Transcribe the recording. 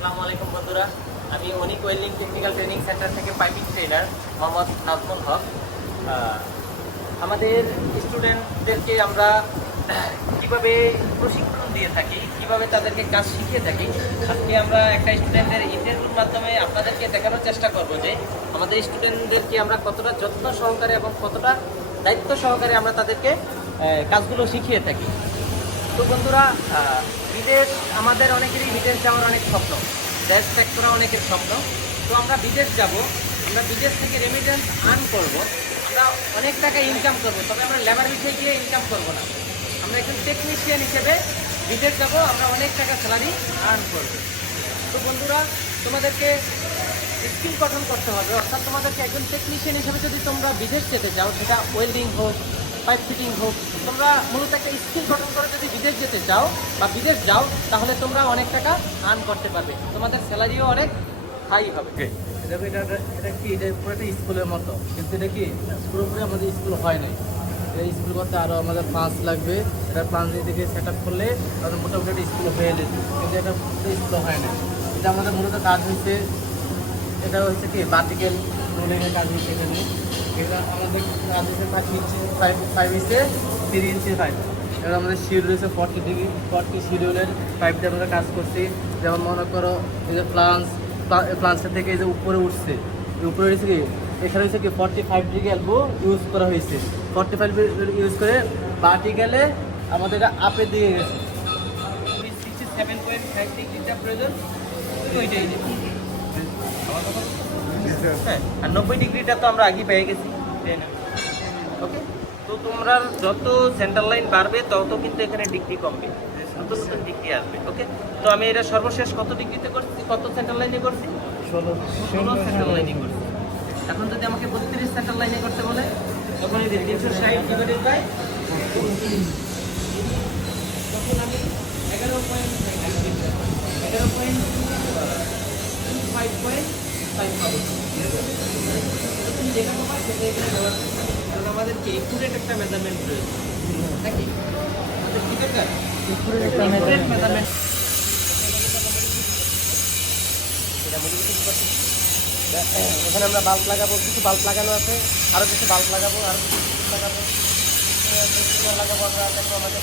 আসসালামু আলাইকুম বন্ধুরা। আমি Anik welding technical training centre থেকে পাইপিং ট্রেনার মোহাম্মদ নাজমুল হক। আমাদের স্টুডেন্টদেরকে আমরা কীভাবে প্রশিক্ষণ দিয়ে থাকি, কীভাবে তাদেরকে কাজ শিখিয়ে থাকি, আজকে আমরা একটা স্টুডেন্টের ইন্টারভিউর মাধ্যমে আপনাদেরকে দেখানোর চেষ্টা করব যে আমাদের স্টুডেন্টদেরকে আমরা কতটা যত্ন সহকারে এবং কতটা দায়িত্ব সহকারে আমরা তাদেরকে কাজগুলো শিখিয়ে থাকি। তো বন্ধুরা বিদেশ, আমাদের অনেকেরই বিদেশ যাওয়ার অনেক স্বপ্ন। দেশ ত্যাগ করা অনেকের স্বপ্ন। তো আমরা বিদেশ যাব, আমরা বিদেশ থেকে রেমিটেন্স আর্ন করব। আমরা অনেক টাকা ইনকাম করব, তবে আমরা লেবার বিষয়ে গিয়ে ইনকাম করব না। আমরা একজন টেকনিশিয়ান হিসেবে বিদেশ যাব, আমরা অনেক টাকা স্যালারি আর্ন করব। তো বন্ধুরা, তোমাদেরকে স্কিল গঠন করতে হবে। অর্থাৎ তোমাদেরকে একজন টেকনিশিয়ান হিসেবে যদি তোমরা বিদেশ যেতে চাও, সেটা ওয়েল্ডিং হোক পাইপ ফিটিং হোক, তোমরা মূলত একটা স্কিল গঠন করে যদি বিদেশ যেতে চাও বা বিদেশ যাও, তাহলে তোমরা অনেক টাকা আর্ন করতে পারবে। তোমাদের স্যালারিও অনেক হাই হবে। দেখো, এটা এটা- কি? এটা পুরো স্কুলের মতো। কিন্তু এটা কি? পুরোপুরি আমাদের স্কুল হয় নাই। এই স্কুল করতে আরও আমাদের পাঁচ লাগবে। এটা পাঁচ দিক থেকে সেট আপ করলে আমাদের মোটামুটি একটা স্কুল হয়ে যেত। কিন্তু এটা স্কুল হয় না এটা আমাদের মূলত কাজ হচ্ছে এটা হচ্ছে কি? ভার্টিক্যাল রোলিংয়ের কাজ হচ্ছে এখানে। এটা আমাদের কাজ হচ্ছে পাঁচ inch five five ইঞ্চে three inch pipe এবার আমাদের শিডিউল রয়েছে ফর্টি ডিগ্রি ফর্টি শিডিউলের পাইপ দিয়ে আমরা কাজ করছি। যেমন মনে করো, এই যে প্লান্স প্লান্সের থেকে এই যে উপরে উঠছে। উপরে হয়েছে কি? এখানে হচ্ছে কি forty five degree elbow use করা হয়েছে। ফর্টি ফাইভ ইউজ করে বাটি গেলে আমাদের এটা আপে দিয়ে গেছে। সিক্সটি সেভেন পয়েন্ট ফাইভ ডিগ্রিটা প্রয়োজন। ওইটাই হ্যাঁ আর নব্বই ডিগ্রিটা তো আমরা আগেই পেয়ে গেছি ওকে তো তোমরা যত সেন্টার লাইন বাড়বে তত কিন্তু এখানে ডিগ্রি কমবে নতুন নতুন ডিগ্রি আসবে ওকে তো আমি এটা সর্বশেষ কত ডিগ্রিতে করছি কত সেন্টার লাইনে করছি? ষোলো ষোলো সেন্টার লাইনে করছি। এখন যদি আমাকে বত্রিশ সেন্টার লাইনে করতে বলে তখন এই তিনশো ষাট ডিভাইডেড বাই তখন আমি এগারো পয়েন্ট এগারো পয়েন্ট ফাইভ পয়েন্ট এখানে একটা নাকি আমাদের এখানে আমরা বাল্ব লাগাবো, কিছু বাল্ব লাগানো আছে আরও কিছু বাল্ব লাগাবো আরও কিছু লাগাবো। লাগাবো আমাদের আমাদের